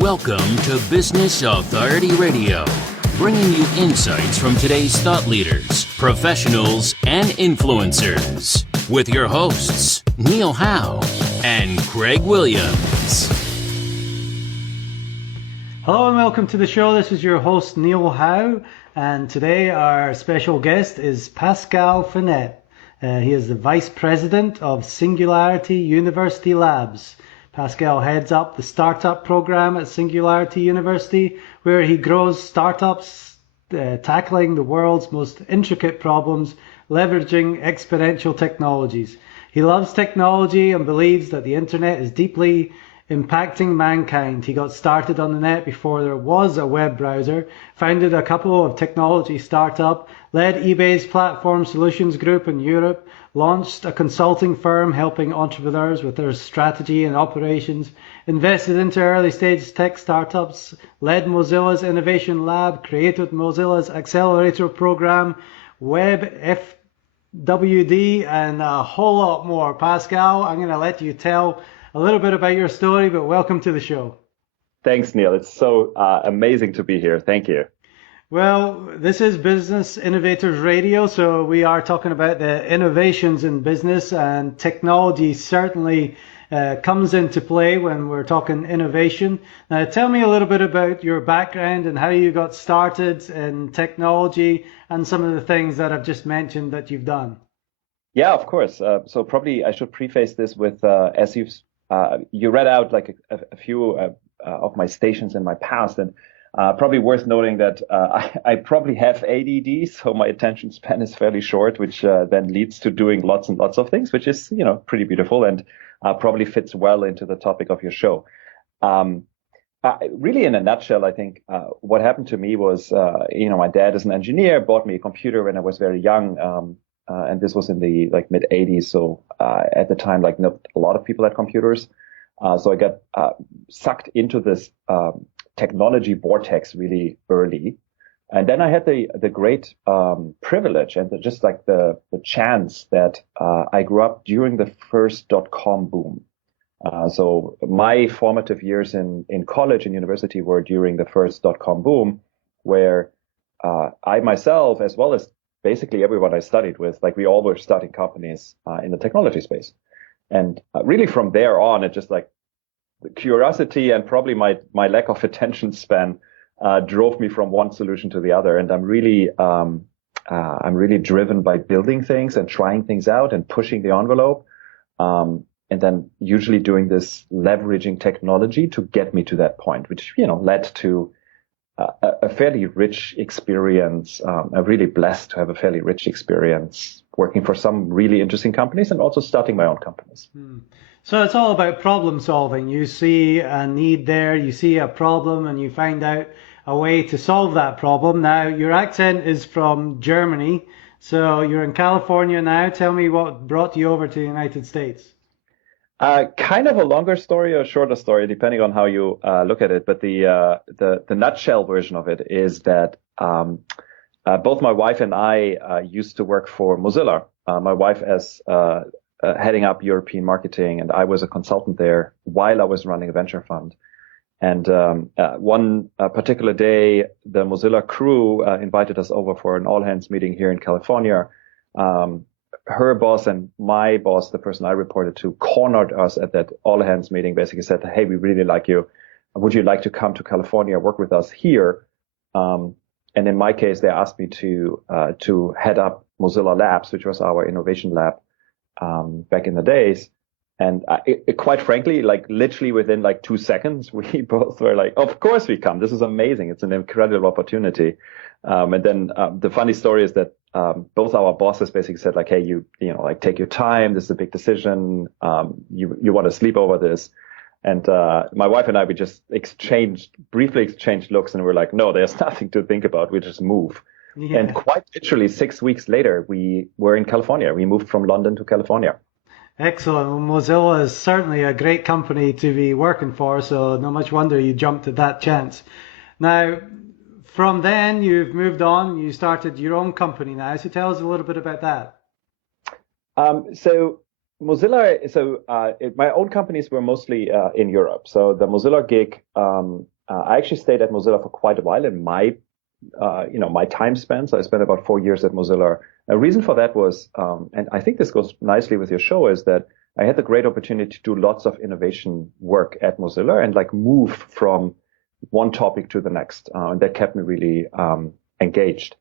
Welcome to Business Authority Radio, bringing you insights from today's thought leaders, professionals, and influencers. With your hosts, Neil Howe and Craig Williams. Hello and welcome to the show. This is your host, Neil Howe, and today our special guest is Pascal Finette. He is the Vice President of Singularity University Labs. Pascal heads up the startup program at Singularity University, where he grows startups tackling the world's most intricate problems, leveraging exponential technologies. He loves technology and believes that the internet is deeply impacting mankind. He got started on the net before there was a web browser, founded a couple of technology startups, led eBay's platform solutions group in Europe, launched a consulting firm helping entrepreneurs with their strategy and operations, invested into early stage tech startups, led Mozilla's innovation lab, created Mozilla's accelerator program, WebFWD, and a whole lot more. Pascal, I'm going to let you tell a little bit about your story, but welcome to the show. Thanks, Neil. It's so amazing to be here. Thank you. Well, this is Business Innovators Radio, so we are talking about the innovations in business, and technology certainly comes into play when we're talking innovation. Now, tell me a little bit about your background and how you got started in technology and some of the things that I've just mentioned that you've done. Yeah, of course. So probably I should preface this with, as you read out like a few of my stations in my past, and probably worth noting that I probably have ADD, so my attention span is fairly short, which then leads to doing lots and lots of things, which is, pretty beautiful and probably fits well into the topic of your show. Really, in a nutshell, I think what happened to me was, my dad is an engineer, bought me a computer when I was very young, and this was in the mid 80s. So at the time, not a lot of people had computers. So I got sucked into this technology vortex really early. And then I had the great privilege and just the chance that I grew up during the first .com boom. So my formative years in college and university were during the first .com boom, where I myself, as well as basically everyone I studied with, we all were starting companies in the technology space. And really from there on, it just the curiosity and probably my lack of attention span drove me from one solution to the other. And I'm really driven by building things and trying things out and pushing the envelope. And then usually doing this leveraging technology to get me to that point, which, led to a fairly rich experience. I'm really blessed to have a fairly rich experience working for some really interesting companies and also starting my own companies. So it's all about problem solving. You see a need there, you see a problem, and you find out a way to solve that problem. Now, your accent is from Germany, so you're in California now. Tell me what brought you over to the United States. Kind of a longer story or a shorter story, depending on how you look at it. But the nutshell version of it is that both my wife and I used to work for Mozilla. My wife as heading up European marketing, and I was a consultant there while I was running a venture fund. And one particular day, the Mozilla crew invited us over for an all-hands meeting here in California. Her boss and my boss, the person I reported to, cornered us at that all-hands meeting, basically said, "Hey, we really like you. Would you like to come to California, work with us here?" And in my case, they asked me to head up Mozilla Labs, which was our innovation lab back in the days. And quite frankly, literally within 2 seconds, we both were like, "Of course we come. This is amazing. It's an incredible opportunity." And then the funny story is that both our bosses basically said, "Hey, you take your time. This is a big decision. You want to sleep over this." And my wife and I, we just briefly exchanged looks, and we're like, "No, there's nothing to think about. We just move." Yeah. And quite literally 6 weeks later, we were in California. We moved from London to California. Excellent. Well, Mozilla is certainly a great company to be working for, so no much wonder you jumped at that chance. Now, from then, you've moved on. You started your own company now. So tell us a little bit about that. So Mozilla, my own companies were mostly in Europe. So the Mozilla gig, I actually stayed at Mozilla for quite a while in my time span. So I spent about 4 years at Mozilla. A reason for that was, and I think this goes nicely with your show, is that I had the great opportunity to do lots of innovation work at Mozilla and like move from one topic to the next. And that kept me really engaged.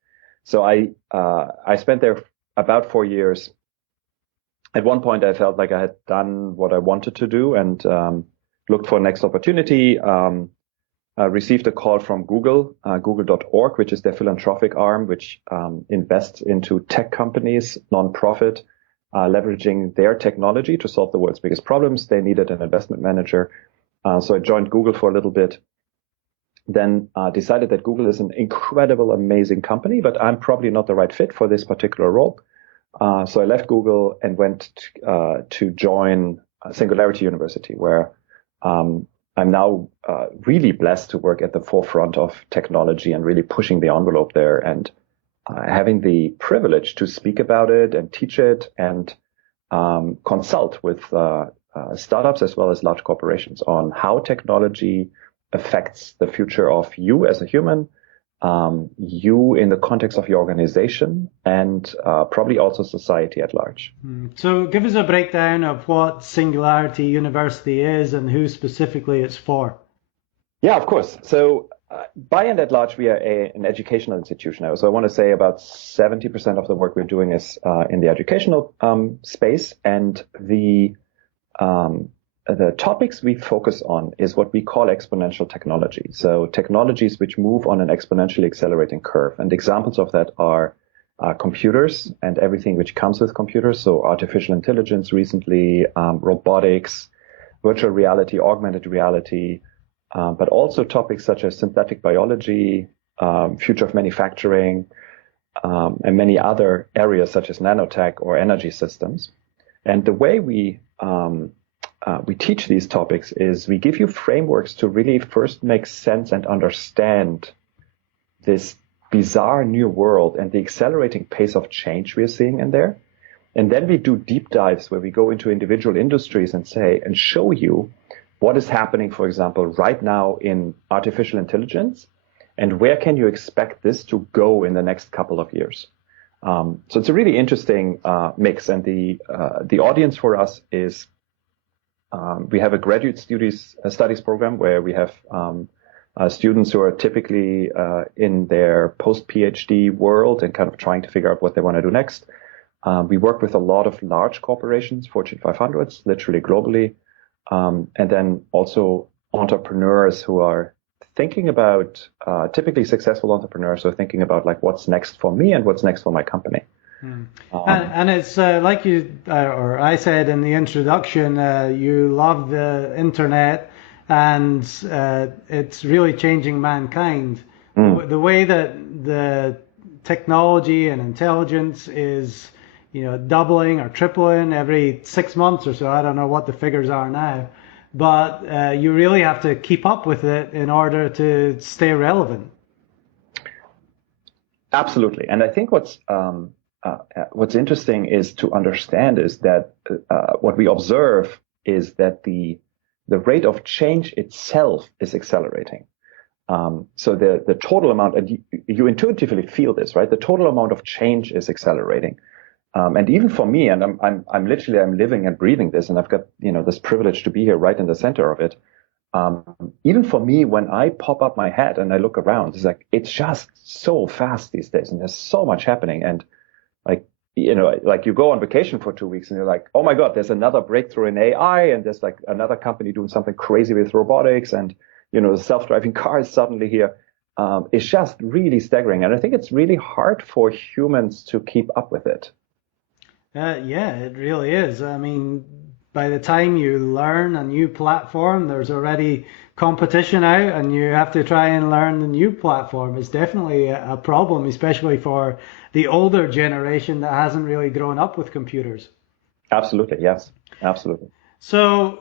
So I spent there about 4 years. At one point, I felt like I had done what I wanted to do and looked for next opportunity. Received a call from Google, google.org, which is their philanthropic arm, which invests into tech companies, nonprofit, leveraging their technology to solve the world's biggest problems. They needed an investment manager. So I joined Google for a little bit, then decided that Google is an incredible, amazing company, but I'm probably not the right fit for this particular role. So I left Google and went to join Singularity University, where I'm now really blessed to work at the forefront of technology and really pushing the envelope there and having the privilege to speak about it and teach it and consult with startups as well as large corporations on how technology affects the future of you as a human, you in the context of your organization, and probably also society at large. So give us a breakdown of what Singularity University is and who specifically it's for. Yeah, of course. So by and at large, we are an educational institution now. So I want to say about 70% of the work we're doing is in the educational space, and the topics we focus on is what we call exponential technology. So technologies which move on an exponentially accelerating curve. And examples of that are computers and everything which comes with computers. So artificial intelligence recently, robotics, virtual reality, augmented reality, but also topics such as synthetic biology, future of manufacturing, and many other areas such as nanotech or energy systems. And the way we teach these topics is we give you frameworks to really first make sense and understand this bizarre new world and the accelerating pace of change we're seeing in there. And then we do deep dives where we go into individual industries and show you what is happening, for example, right now in artificial intelligence, and where can you expect this to go in the next couple of years. So it's a really interesting mix. And the audience for us is we have a graduate studies program where we have students who are typically in their post-PhD world and kind of trying to figure out what they want to do next. We work with a lot of large corporations, Fortune 500s, literally globally, and then also entrepreneurs who are thinking about, typically successful entrepreneurs who are thinking about like what's next for me and what's next for my company. And it's like you, or I said in the introduction, you love the internet and it's really changing mankind. The way that the technology and intelligence is, doubling or tripling every 6 months or so. I don't know what the figures are now, but you really have to keep up with it in order to stay relevant. Absolutely. And I think what's interesting is to understand is that what we observe is that the rate of change itself is accelerating. So the total amount, and you intuitively feel this, right? The total amount of change is accelerating. And even for me, and I'm living and breathing this, and I've got, this privilege to be here right in the center of it. Even for me, when I pop up my head and I look around, it's just so fast these days, and there's so much happening. And like you go on vacation for 2 weeks and you're like, oh my God, there's another breakthrough in AI, and there's like another company doing something crazy with robotics, and the self-driving car is suddenly here. It's just really staggering, and I think it's really hard for humans to keep up with it. Yeah, it really is. I mean, by the time you learn a new platform, there's already competition out, and you have to try and learn the new platform. It's definitely a problem, especially for the older generation that hasn't really grown up with computers. Absolutely, yes, absolutely. So,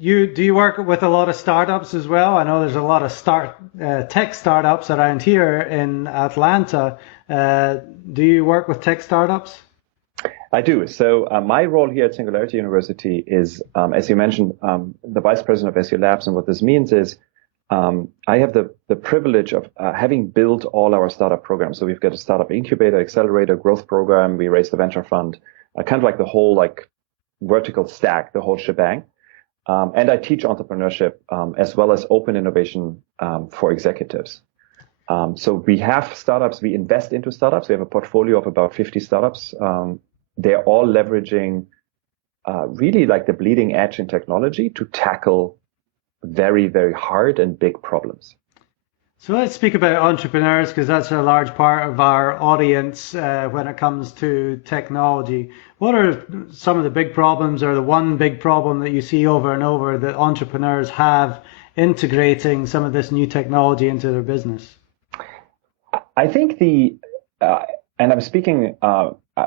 do you work with a lot of startups as well? I know there's a lot of tech startups around here in Atlanta. Do you work with tech startups? I do. So my role here at Singularity University is, as you mentioned, the vice president of SU Labs. And what this means is I have the privilege of having built all our startup programs. So we've got a startup incubator, accelerator, growth program. We raised a venture fund, kind of like the whole like vertical stack, the whole shebang. And I teach entrepreneurship as well as open innovation for executives. So we have startups. We invest into startups. We have a portfolio of about 50 startups. They're all leveraging really like the bleeding edge in technology to tackle very, very hard and big problems. So let's speak about entrepreneurs, because that's a large part of our audience when it comes to technology. What are some of the big problems, or the one big problem that you see over and over that entrepreneurs have integrating some of this new technology into their business? I think and I'm speaking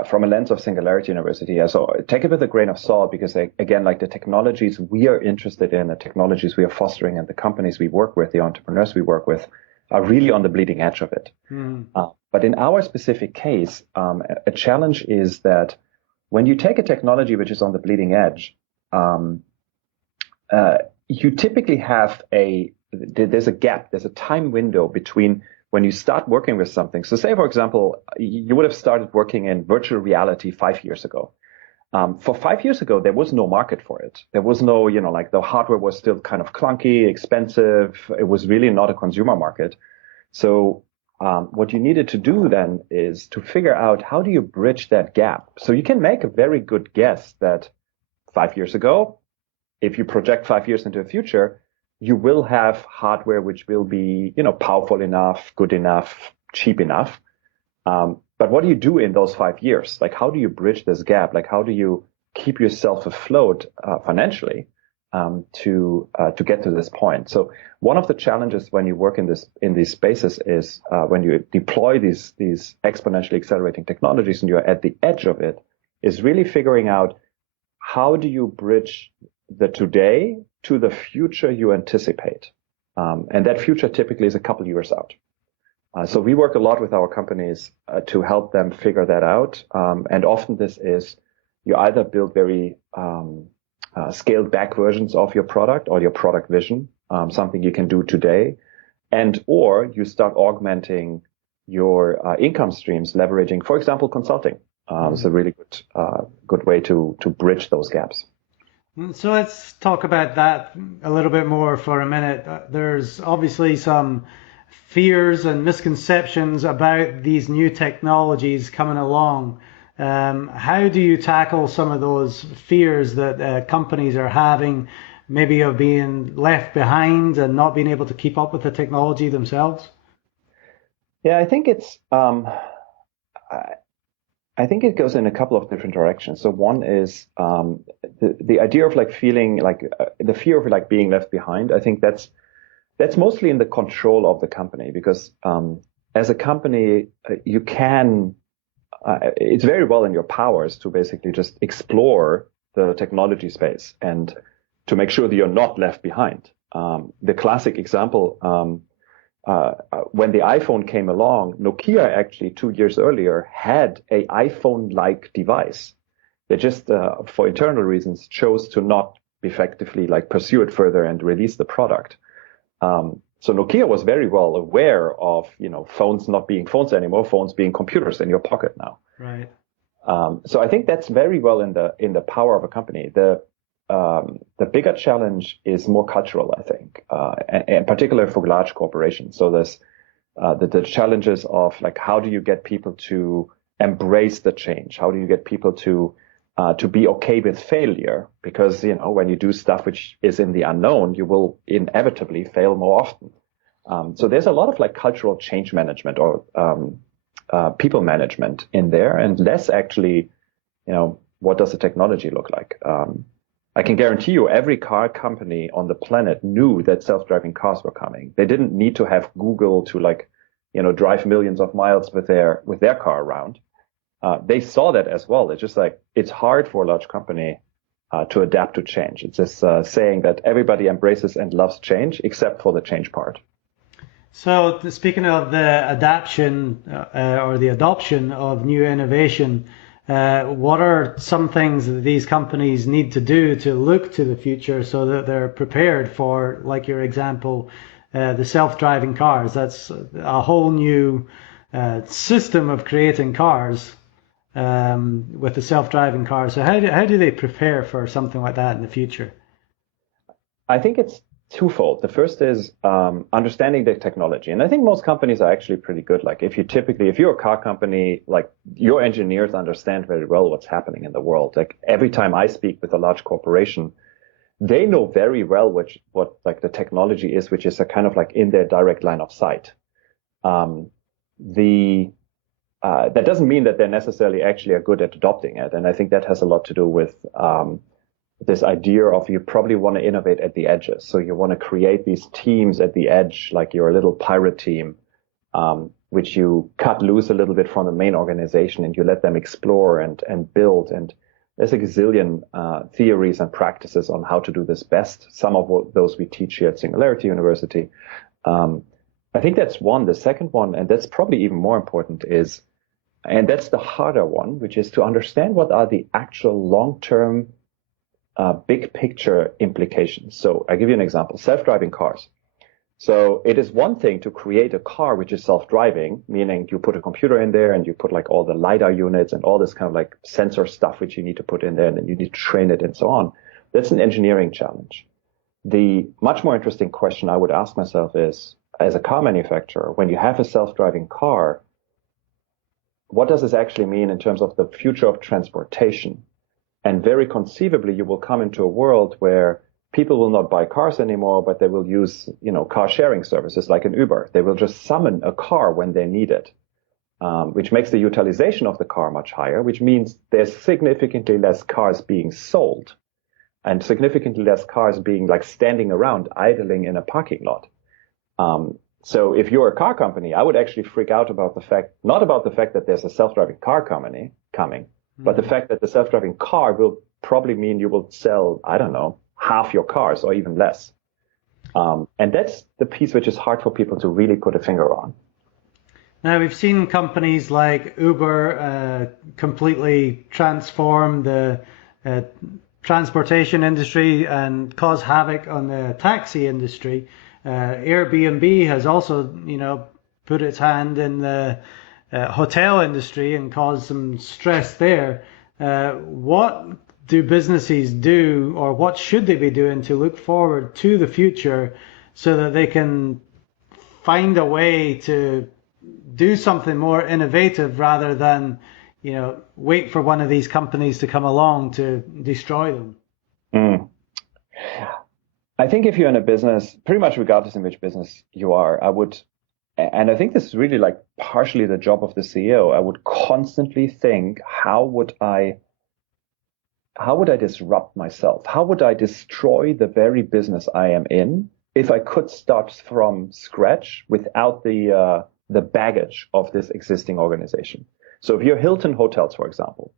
from a lens of Singularity University, so take it with a grain of salt, because again, like the technologies we are interested in, the technologies we are fostering, and the companies we work with, the entrepreneurs we work with, are really on the bleeding edge of it. But in our specific case, a challenge is that when you take a technology which is on the bleeding edge, you typically have there's a gap, there's a time window between when you start working with something. So say, for example, you would have started working in virtual reality 5 years ago. For 5 years ago, there was no market for it. There was no, like the hardware was still kind of clunky, expensive. It was really not a consumer market. So what you needed to do then is to figure out, how do you bridge that gap? So you can make a very good guess that 5 years ago, if you project 5 years into the future, you will have hardware which will be, powerful enough, good enough, cheap enough. But what do you do in those 5 years? Like, how do you bridge this gap? Like, how do you keep yourself afloat financially to get to this point? So one of the challenges when you work in these spaces is when you deploy these exponentially accelerating technologies and you're at the edge of it, is really figuring out, how do you bridge the today to the future you anticipate? And that future typically is a couple years out. So we work a lot with our companies to help them figure that out. And often this is, you either build very scaled back versions of your product or your product vision, something you can do today, or you start augmenting your income streams, leveraging, for example, consulting. It's a really good way to bridge those gaps. So let's talk about that a little bit more for a minute. There's obviously some fears and misconceptions about these new technologies coming along. How do you tackle some of those fears that companies are having, maybe of being left behind and not being able to keep up with the technology themselves? Yeah, I think it goes in a couple of different directions. So one is the idea of like feeling like the fear of like being left behind. I think that's mostly in the control of the company, because as a company, you can, it's very well in your powers to basically just explore the technology space and to make sure that you're not left behind. The classic example, when the iPhone came along, Nokia actually 2 years earlier had a iPhone-like device. They just, for internal reasons, chose to not effectively like pursue it further and release the product. So Nokia was very well aware of, phones not being phones anymore, phones being computers in your pocket now. Right. So I think that's very well in the power of a company. The bigger challenge is more cultural, I think, and particularly for large corporations. So there's the challenges of like, how do you get people to embrace the change? How do you get people to be okay with failure? Because, when you do stuff which is in the unknown, you will inevitably fail more often. So there's a lot of like cultural change management or people management in there, and less actually, what does the technology look like? I can guarantee you every car company on the planet knew that self-driving cars were coming. They didn't need to have Google to drive millions of miles with their car around. They saw that as well. It's just like, it's hard for a large company to adapt to change. It's this saying that everybody embraces and loves change except for the change part. So speaking of the adaption or the adoption of new innovation, What are some things that these companies need to do to look to the future so that they're prepared for, like your example, the self-driving cars? That's a whole new system of creating cars with the self-driving cars. So how do they prepare for something like that in the future? I think it's twofold. The first is understanding the technology. And I think most companies are actually pretty good. Like if you're a car company, like your engineers understand very well what's happening in the world. Like every time I speak with a large corporation, they know very well what like the technology is, which is a kind of like in their direct line of sight. That doesn't mean that they're necessarily actually are good at adopting it. And I think that has a lot to do with this idea of you probably want to innovate at the edges. So you want to create these teams at the edge, like you're a little pirate team, which you cut loose a little bit from the main organization and you let them explore and build. And there's a gazillion theories and practices on how to do this best. Some of those we teach here at Singularity University. I think that's one. The second one, and that's probably even more important, is, and that's the harder one, which is to understand what are the actual long-term big picture implications. So I give you an example, self-driving cars. So it is one thing to create a car which is self-driving, meaning you put a computer in there and you put like all the LiDAR units and all this kind of like sensor stuff which you need to put in there and then you need to train it and so on. That's an engineering challenge. The much more interesting question I would ask myself is, as a car manufacturer, when you have a self-driving car, what does this actually mean in terms of the future of transportation? And very conceivably, you will come into a world where people will not buy cars anymore, but they will use, car sharing services like an Uber. They will just summon a car when they need it, which makes the utilization of the car much higher, which means there's significantly less cars being sold and significantly less cars being like standing around idling in a parking lot. So if you're a car company, I would actually freak out about not about the fact that there's a self-driving car coming, but the fact that the self-driving car will probably mean you will sell, I don't know, half your cars or even less. And that's the piece which is hard for people to really put a finger on. Now, we've seen companies like Uber completely transform the transportation industry and cause havoc on the taxi industry. Airbnb has also, put its hand in the hotel industry and caused some stress there. What do businesses do, or what should they be doing to look forward to the future so that they can find a way to do something more innovative rather than, wait for one of these companies to come along to destroy them? I think if you're in a business, pretty much regardless in which business you are, and I think this is really like partially the job of the CEO, I would constantly think, how would I disrupt myself? How would I destroy the very business I am in if I could start from scratch without the baggage of this existing organization? So if you're Hilton Hotels, for example,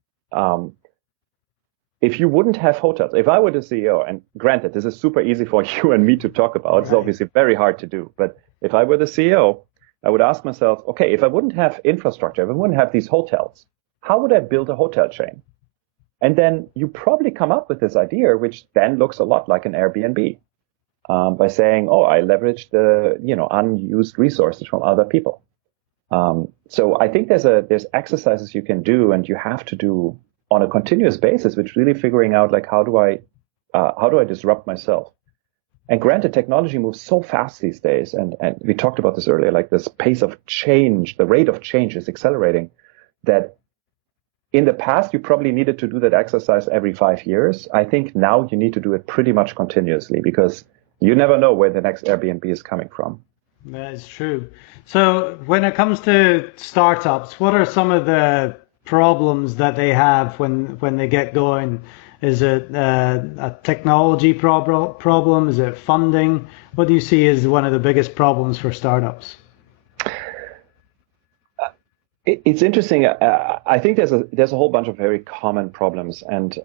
if you wouldn't have hotels, if I were the CEO, and granted, this is super easy for you and me to talk about, right. It's obviously very hard to do, but if I were the CEO, I would ask myself, okay, if I wouldn't have infrastructure, if I wouldn't have these hotels, how would I build a hotel chain? And then you probably come up with this idea, which then looks a lot like an Airbnb, by saying, oh, I leverage the, unused resources from other people. So I think there's exercises you can do and you have to do on a continuous basis, which really figuring out like, how do I disrupt myself? And granted, technology moves so fast these days. And we talked about this earlier, like this pace of change, the rate of change is accelerating, that in the past, you probably needed to do that exercise every 5 years. I think now you need to do it pretty much continuously because you never know where the next Airbnb is coming from. That is true. So when it comes to startups, what are some of the problems that they have when they get going? Is it a technology problem? Is it funding? What do you see as one of the biggest problems for startups? It's interesting. I think there's a whole bunch of very common problems, and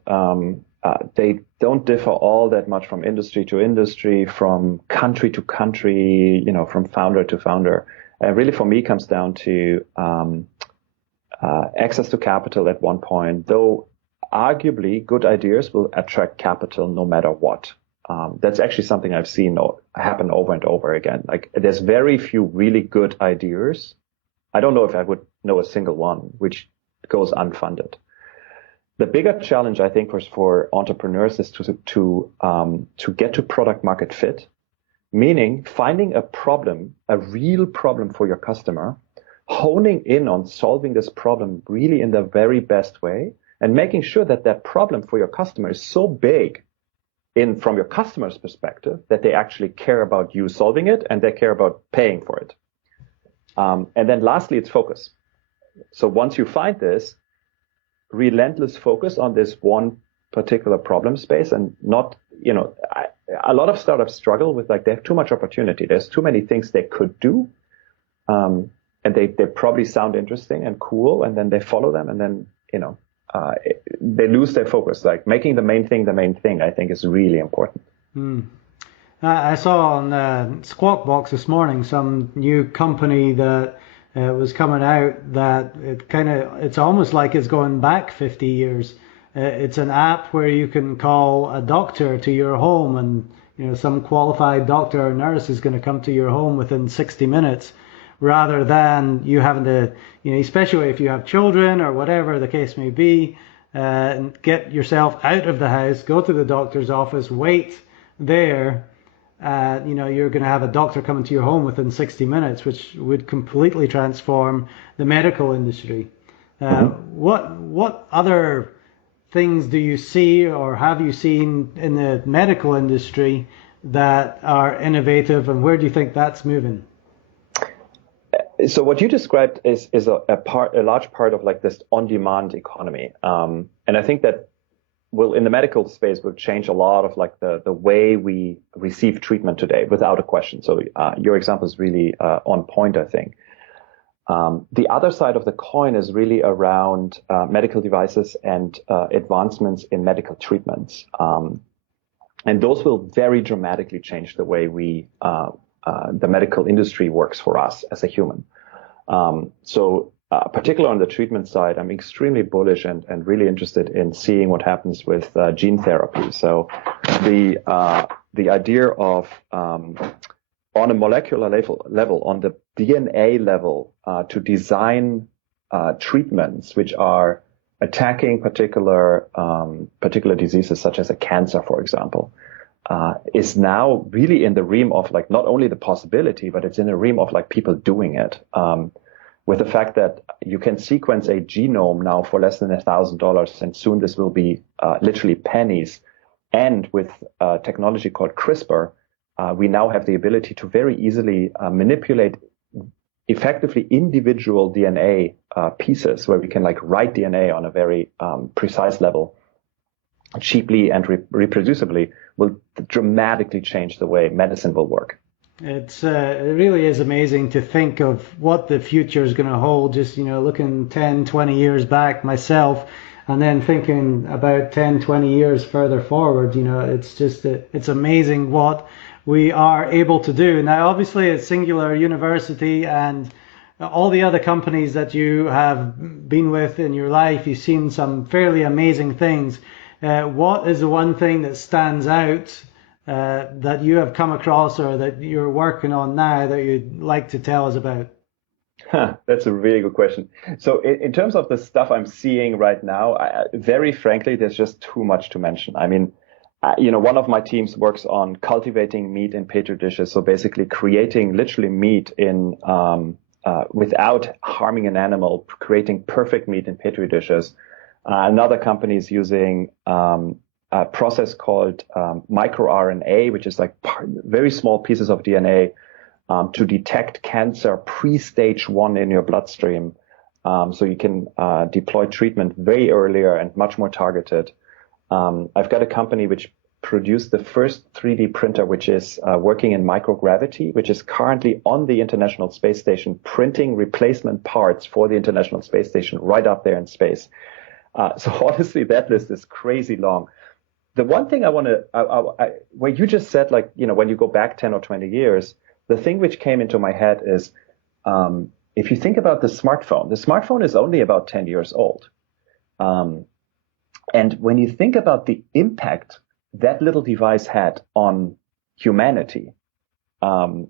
they don't differ all that much from industry to industry, from country to country, from founder to founder. Really, for me, comes down to access to capital at one point, though arguably good ideas will attract capital no matter what. That's actually something I've seen happen over and over again. Like there's very few really good ideas. I don't know if I would know a single one which goes unfunded. The bigger challenge, I think, for entrepreneurs is to get to product market fit, meaning finding a problem, a real problem for your customer, honing in on solving this problem really in the very best way, and making sure that that problem for your customer is so big from your customer's perspective that they actually care about you solving it and they care about paying for it. And then lastly, it's focus. So once you find this, relentless focus on this one particular problem space, and not, a lot of startups struggle with, like, they have too much opportunity. There's too many things they could do. And they probably sound interesting and cool, and then they follow them, and then, they lose their focus. Like making the main thing, I think is really important. I saw on Squawk Box this morning some new company that was coming out that it's almost like it's going back 50 years. It's an app where you can call a doctor to your home, and some qualified doctor or nurse is going to come to your home within 60 minutes, rather than you having to, especially if you have children or whatever the case may be, get yourself out of the house, go to the doctor's office, wait there. You're going to have a doctor coming to your home within 60 minutes, which would completely transform the medical industry. What other things do you see or have you seen in the medical industry that are innovative, and where do you think that's moving? So what you described is a large part of like this on-demand economy, and I think that in the medical space will change a lot of like the way we receive treatment today, without a question. So your example is really on point, I think. The other side of the coin is really around medical devices and advancements in medical treatments, and those will very dramatically change the way the medical industry works for us as a human. Particularly on the treatment side, I'm extremely bullish and really interested in seeing what happens with gene therapy. So the idea of on a molecular level, on the DNA level, to design treatments which are attacking particular diseases such as a cancer, for example, is now really in the realm of like not only the possibility, but it's in the realm of like people doing it. With the fact that you can sequence a genome now for less than $1,000, and soon this will be literally pennies. And with technology called CRISPR, we now have the ability to very easily manipulate effectively individual DNA pieces, where we can like write DNA on a very precise level, cheaply and reproducibly, will dramatically change the way medicine will work. It really is amazing to think of what the future is going to hold. Just, looking 10, 20 years back myself, and then thinking about 10, 20 years further forward, it's amazing what we are able to do. Now, obviously at Singular University and all the other companies that you have been with in your life, you've seen some fairly amazing things. What is the one thing that stands out that you have come across or that you're working on now that you'd like to tell us about? That's a really good question. So in terms of the stuff I'm seeing right now, very frankly, there's just too much to mention. I mean, one of my teams works on cultivating meat in petri dishes. So basically creating literally meat in without harming an animal, creating perfect meat in petri dishes. Another company is using a process called microRNA, which is like very small pieces of DNA to detect cancer pre-stage 1 in your bloodstream. So you can deploy treatment very earlier and much more targeted. I've got a company which produced the first 3D printer, which is working in microgravity, which is currently on the International Space Station, printing replacement parts for the International Space Station right up there in space. So honestly, that list is crazy long. The one thing I want to, where you just said, like, when you go back 10 or 20 years, the thing which came into my head is if you think about the smartphone is only about 10 years old. And when you think about the impact that little device had on humanity, on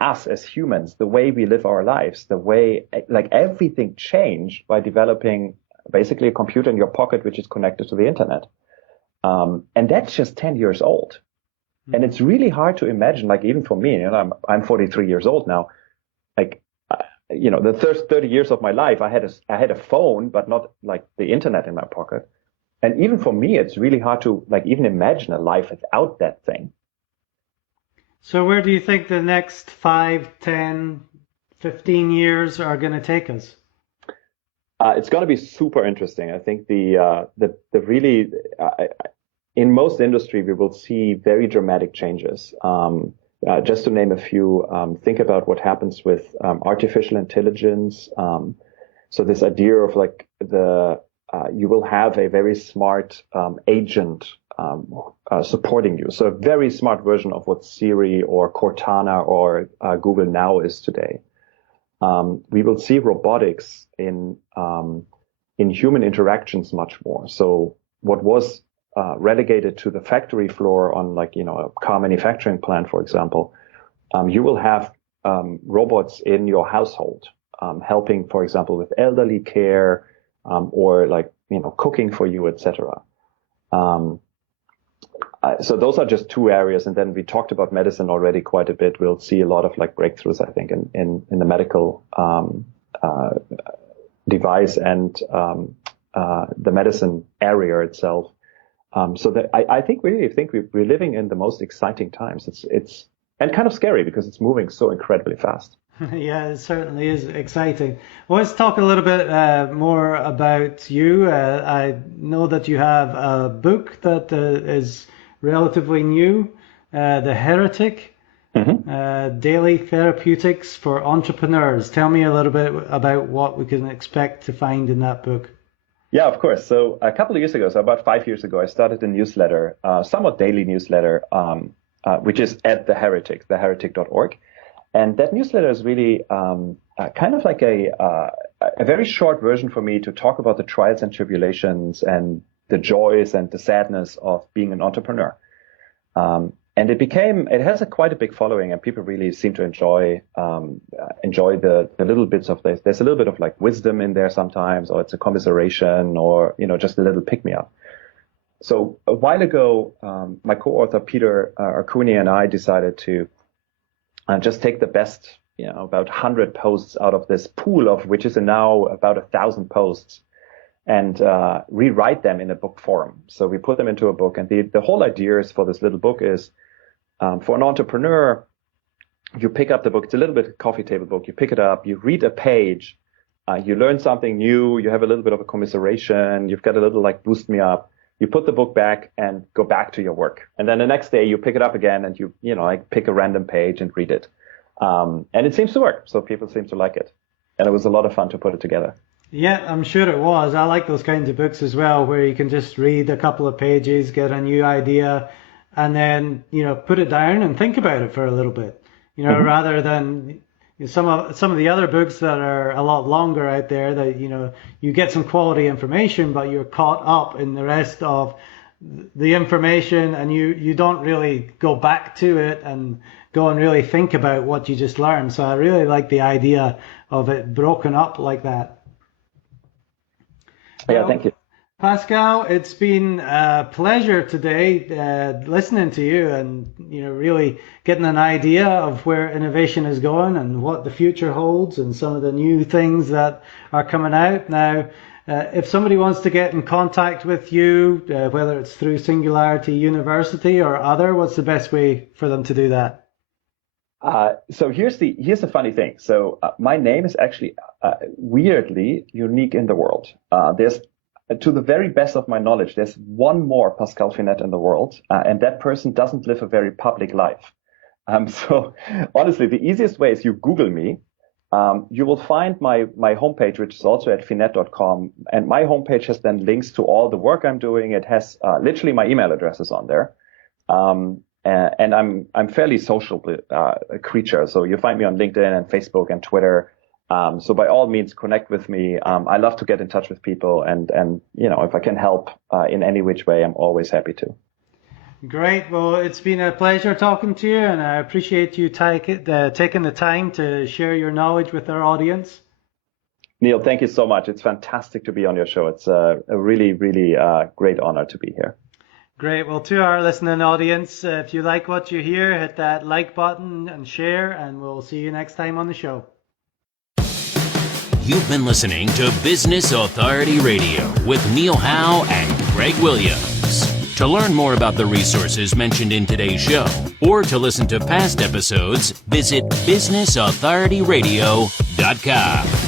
us as humans, the way we live our lives, the way, like, everything changed by developing basically a computer in your pocket, which is connected to the internet. And that's just 10 years old. And it's really hard to imagine, like, even for me, I'm 43 years old now, like, the first 30 years of my life, I had a phone, but not like the internet in my pocket. And even for me, it's really hard to, like, even imagine a life without that thing. So where do you think the next 5, 10, 15 years are going to take us? It's going to be super interesting. I think the really, in most industry, we will see very dramatic changes. Just to name a few, think about what happens with artificial intelligence. So this idea of, like, you will have a very smart agent supporting you. So a very smart version of what Siri or Cortana or Google Now is today. We will see robotics in human interactions much more. So what was relegated to the factory floor on, like, a car manufacturing plant, for example, you will have robots in your household helping, for example, with elderly care, or, like, cooking for you, etc. So those are just two areas. And then we talked about medicine already quite a bit. We'll see a lot of, like, breakthroughs, I think, in the medical device and the medicine area itself. So that I think we're living in the most exciting times. It's and kind of scary because it's moving so incredibly fast. Yeah, it certainly is exciting. Well, let's talk a little bit more about you. I know that you have a book that is relatively new, The Heretic, Daily Therapeutics for Entrepreneurs. Tell me a little bit about what we can expect to find in that book. Yeah, of course. So a couple of years ago, so about 5 years ago, I started a newsletter, somewhat daily newsletter, which is at The Heretic, theheretic.org. And that newsletter is really kind of like a very short version for me to talk about the trials and tribulations and the joys and the sadness of being an entrepreneur. And it has quite a big following, and people really seem to enjoy the little bits of this. There's a little bit of, like, wisdom in there sometimes, or it's a commiseration, or, just a little pick-me-up. So a while ago, my co-author Peter Arcuni and I decided to just take the best, about 100 posts out of this pool of which is now about 1,000 posts, and rewrite them in a book form. So we put them into a book, and the whole idea is for this little book is for an entrepreneur, you pick up the book. It's a little bit of a coffee table book. You pick it up, you read a page, you learn something new, you have a little bit of a commiseration, you've got a little, like, boost me up. You put the book back and go back to your work. And then the next day you pick it up again and you like, pick a random page and read it. And it seems to work. So people seem to like it. And it was a lot of fun to put it together. Yeah, I'm sure it was. I like those kinds of books as well, where you can just read a couple of pages, get a new idea, and then, put it down and think about it for a little bit, rather than some of the other books that are a lot longer out there that, you get some quality information, but you're caught up in the rest of the information, and you don't really go back to it and go and really think about what you just learned. So I really like the idea of it broken up like that. Yeah, thank you. Pascal, it's been a pleasure today listening to you and really getting an idea of where innovation is going and what the future holds and some of the new things that are coming out. Now, if somebody wants to get in contact with you, whether it's through Singularity University or other, what's the best way for them to do that? So here's the funny thing. So my name is actually weirdly unique in the world. There's, to the very best of my knowledge, there's one more Pascal Finette in the world, and that person doesn't live a very public life. So honestly, the easiest way is you Google me. You will find my homepage, which is also at finette.com. And my homepage has then links to all the work I'm doing. It has literally my email addresses on there. And I'm fairly social creature. So you find me on LinkedIn and Facebook and Twitter. So by all means, connect with me. I love to get in touch with people, and if I can help in any which way, I'm always happy to. Great. Well, it's been a pleasure talking to you, and I appreciate you taking the time to share your knowledge with our audience. Neil, thank you so much. It's fantastic to be on your show. It's a really, really great honor to be here. Great. Well, to our listening audience, if you like what you hear, hit that like button and share, and we'll see you next time on the show. You've been listening to Business Authority Radio with Neil Howe and Greg Williams. To learn more about the resources mentioned in today's show or to listen to past episodes, visit businessauthorityradio.com.